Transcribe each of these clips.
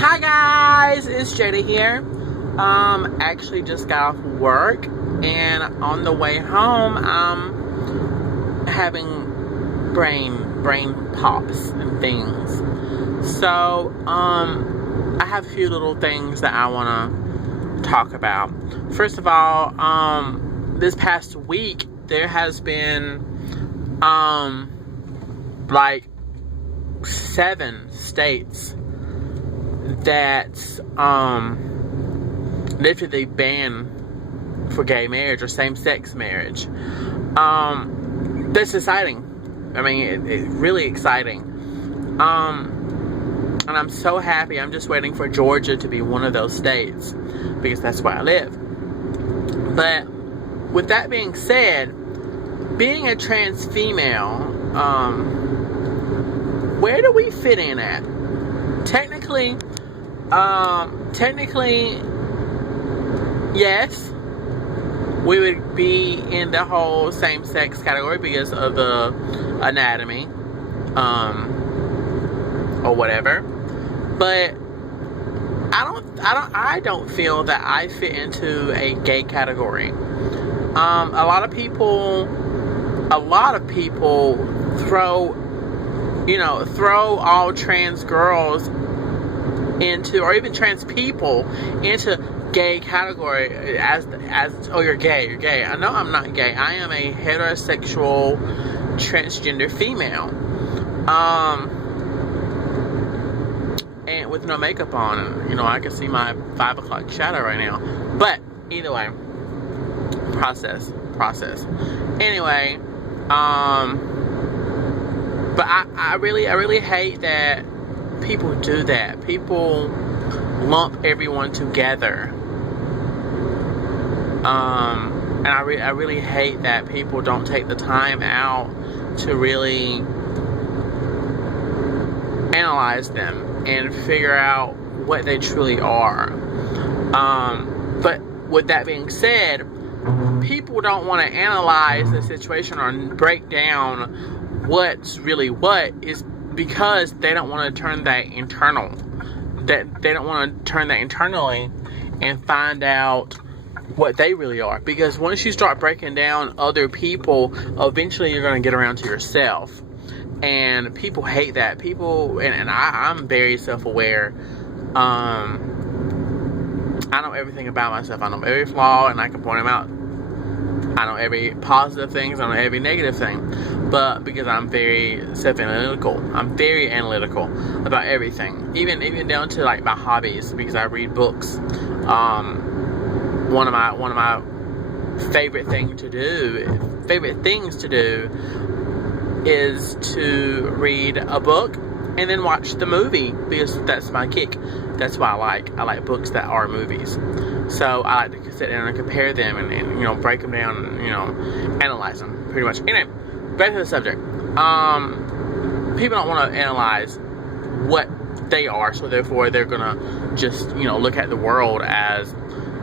Hi guys, it's Jada here. Actually just got off work, and on the way home I'm having brain pops and things. So I have a few little things that I want to talk about. First of all, this past week there has been like 7 states that's lifted the ban for gay marriage or same-sex marriage. That's exciting. I mean, it's really exciting. And I'm so happy. I'm just waiting for Georgia to be one of those states because that's where I live. But with that being said, being a trans female, where do we fit in at? Technically, yes, we would be in the whole same-sex category because of the anatomy, or whatever. But I don't feel that I fit into a gay category. A lot of people throw all trans girls into, or even trans people into gay category as oh, you're gay. I know I'm not gay. I am a heterosexual transgender female, and with no makeup on. I can see my 5 o'clock shadow right now. But either way, process. Anyway, but I really hate that people do that. People lump everyone together. And I really hate that people don't take the time out to really analyze them and figure out what they truly are. But with that being said, people don't want to analyze the situation or break down what's really what, is because they don't want to turn that internal. That they don't want to turn that internally and find out what they really are. Because once you start breaking down other people, eventually you're going to get around to yourself. And people hate that. People, and I'm very self-aware. I know everything about myself. I know every flaw, and I can point them out. I know every positive things. I know every negative thing. But because I'm very self-analytical, I'm very analytical about everything, even down to like my hobbies, because I read books. One of my favorite things to do is to read a book and then watch the movie, because that's my kick. That's what I like books that are movies. So I like to sit down and compare them and break them down and analyze them pretty much. Anyway, back to the subject. People don't want to analyze what they are, so therefore they're gonna just look at the world as,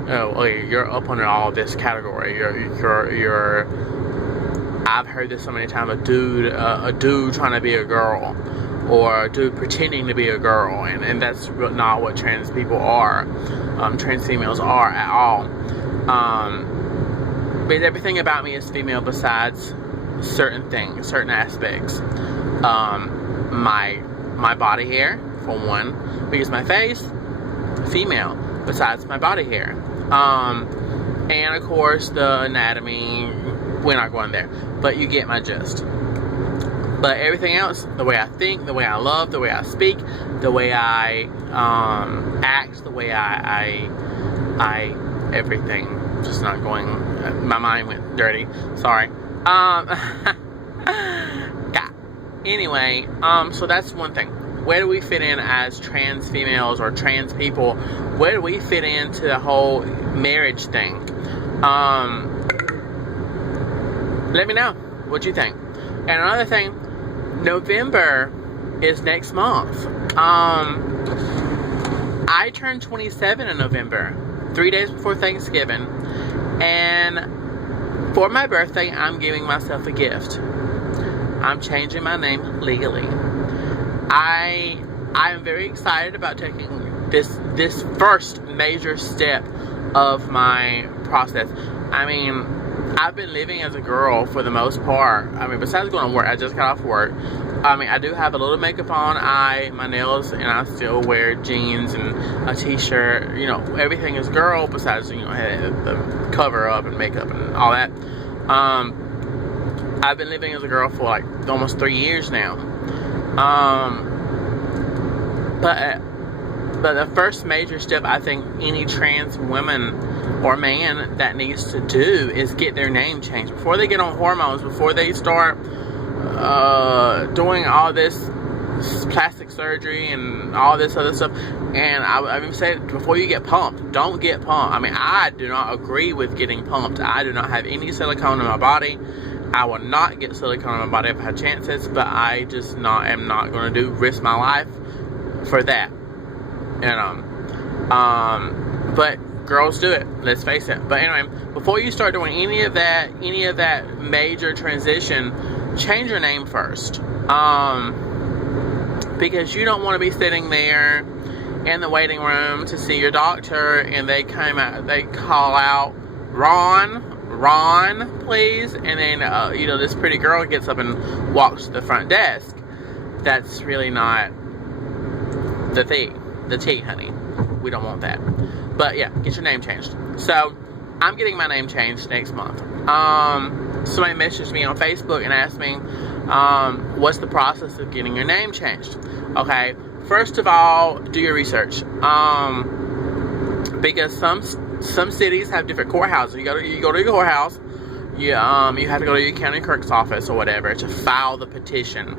oh, you're up under all this category. You're. I've heard this so many times. A dude trying to be a girl, or a dude pretending to be a girl, and that's not what trans people are. Trans females are at all. But everything about me is female besides certain things, certain aspects. My body hair, for one, because my face, female, besides my body hair. And of course the anatomy, we're not going there, but you get my gist. But everything else, the way I think, the way I love, the way I speak, the way I act, the way I everything, just not going, my mind went dirty, sorry. Anyway, so that's one thing. Where do we fit in as trans females or trans people? Where do we fit into the whole marriage thing? Let me know what you think. And another thing, November is next month. I turned 27 in November, 3 days before Thanksgiving, and for my birthday, I'm giving myself a gift. I'm changing my name legally. I am very excited about taking this first major step of my process. I mean, I've been living as a girl for the most part. I mean, besides going to work, I just got off work. I mean, I do have a little makeup on, my nails, and I still wear jeans and a t-shirt. You know, everything is girl besides, you know, the cover up and makeup and all that. I've been living as a girl for like almost 3 years now. But the first major step I think any trans woman or man that needs to do is get their name changed. Before they get on hormones, before they start doing all this plastic surgery and all this other stuff. And I even said, before you get pumped, don't get pumped. I mean, I do not agree with getting pumped. I do not have any silicone in my body. I will not get silicone in my body if I have chances, but I just am not going to risk my life for that. You know, but girls do it, let's face it. But anyway, before you start doing any of that major transition, change your name first. Because you don't want to be sitting there in the waiting room to see your doctor and they call out, Ron, please. And then, you know, this pretty girl gets up and walks to the front desk. That's really not the tea, honey. We don't want that. But yeah, get your name changed. So, I'm getting my name changed next month. Somebody messaged me on Facebook and asked me, what's the process of getting your name changed? Okay, first of all, do your research. Because some cities have different courthouses. You go to your courthouse. You have to go to your county clerk's office or whatever to file the petition.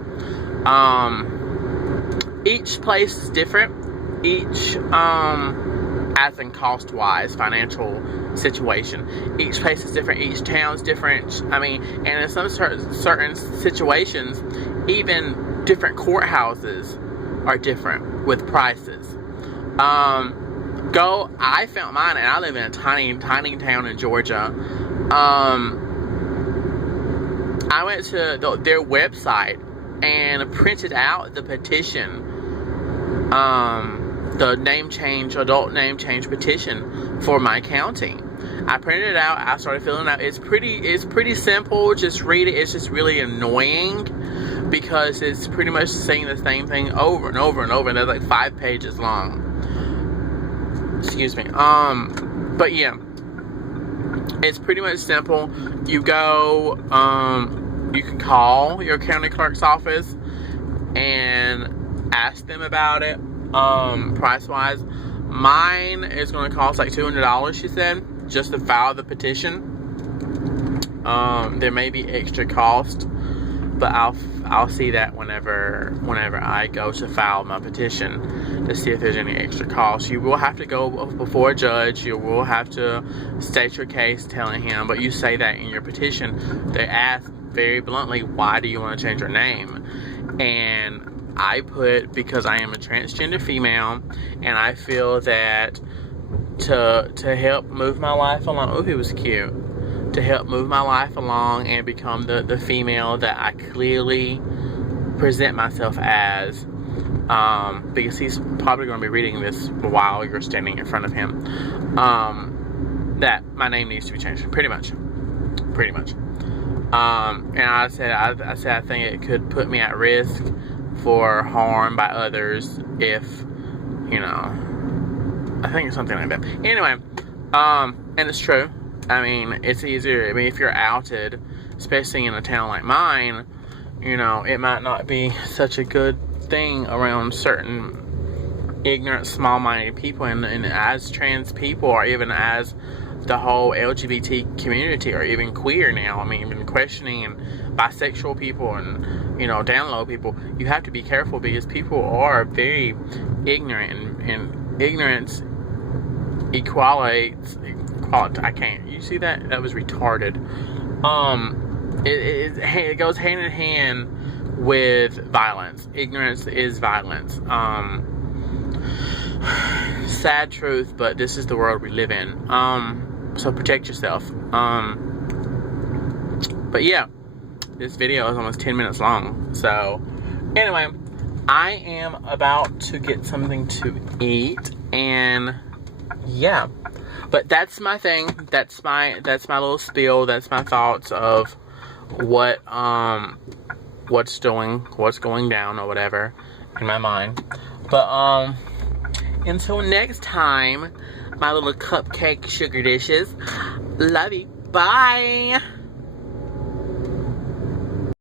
Each place is different. Each as in cost-wise, financial situation. Each place is different. Each town's different. I mean, and in some certain situations, even different courthouses are different with prices. I found mine, and I live in a tiny town in Georgia. I went to their website and printed out the petition. The adult name change petition for my county. I printed it out. I started filling it out. It's pretty simple. Just read it. It's just really annoying because it's pretty much saying the same thing over and over and over. And they're like 5 pages long. Excuse me. But yeah, it's pretty much simple. You go. You can call your county clerk's office and ask them about it. Price wise, mine is going to cost like $200, she said, just to file the petition. There may be extra cost, but I'll see that whenever I go to file my petition to see if there's any extra cost. You will have to go before a judge. You will have to state your case, telling him, but you say that in your petition. They ask very bluntly, why do you want to change your name? And I put, because I am a transgender female, and I feel that to help move my life along, oh, he was cute, to help move my life along and become the female that I clearly present myself as, because he's probably going to be reading this while you're standing in front of him, that my name needs to be changed, pretty much. And I said I think it could put me at risk for harm by others if, you know, I think it's something like that. Anyway, and it's true. I mean, it's easier. I mean, if you're outed, especially in a town like mine, you know, it might not be such a good thing around certain ignorant, small-minded people, and as trans people, or even as the whole LGBT community, or even queer now. I mean, even questioning and bisexual people and, you know, down low people, you have to be careful because people are very ignorant, and ignorance equates. I can't. You see that? That was retarded. It goes hand in hand with violence. Ignorance is violence. Sad truth, but this is the world we live in. So protect yourself. But yeah, this video is almost 10 minutes long. So anyway, I am about to get something to eat, And yeah, but that's my thing. That's my little spiel. That's my thoughts of what's going down or whatever in my mind. But until next time, my little cupcake sugar dishes. Love you. Bye.